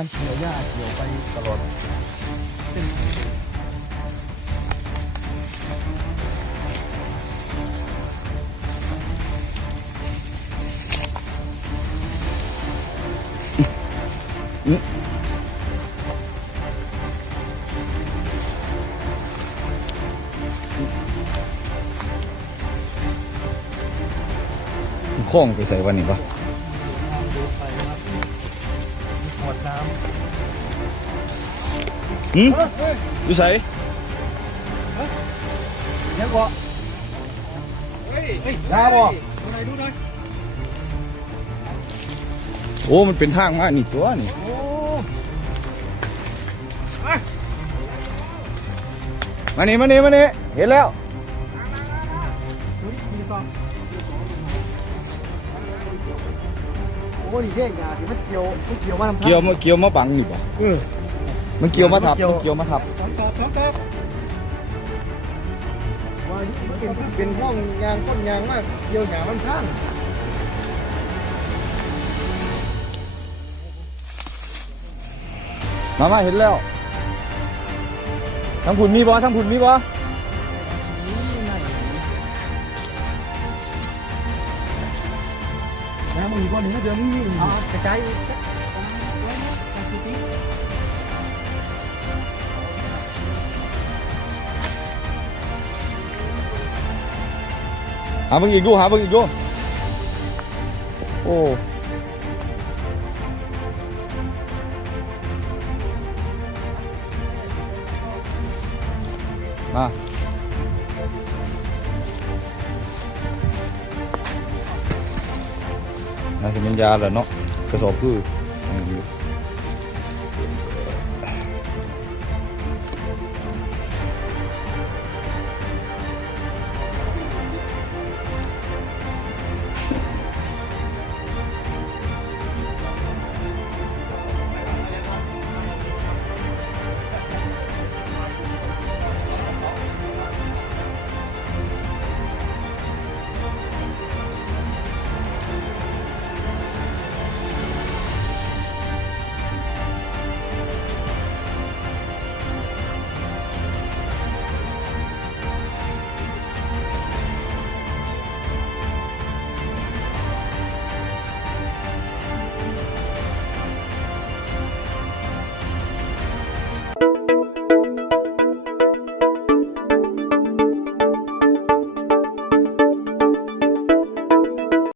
การเกี่ยวหญ้าเกี่ยวไปตลอดเส้นโค้งไปใส่วันนี้ปะ หืมำเฮ้ยอยู่ใส่เดี๋ยวก่อนเฮ้ยเฮ้ยลาบ่ดูหน่อยดูหน่อยโอ้ มันเป็นทางมานี่ตัวนี่โอ้มานี่มานี่มานี่เห็นแล้วดูดิมีซองโอ้นี่เท่งอะที่มันเกี่ยวมันเกี่ยวมาทำท่าเกี่ยวมาเกี่ยวมาบังนี่ปะเออ มันเกี่ยวมาทับเกี่ยวมันเกี่ยวมาทับสองสอบสองสอบว่ามันเป็นเป็นห้องยางต้นยางมากเกี่ยวหยามันข้างมามาเห็นแล้วทั้งผุนมีบ่ทั้งผุนมีบ่น้ำมันก้อนนี้เดี๋ยวมึงมีเอากระจาย หาเบิ่งอีกดูหาเบิ่งอีกดูโอ้มาน่าจะเป็นยาแหละเนาะกระสอบคือ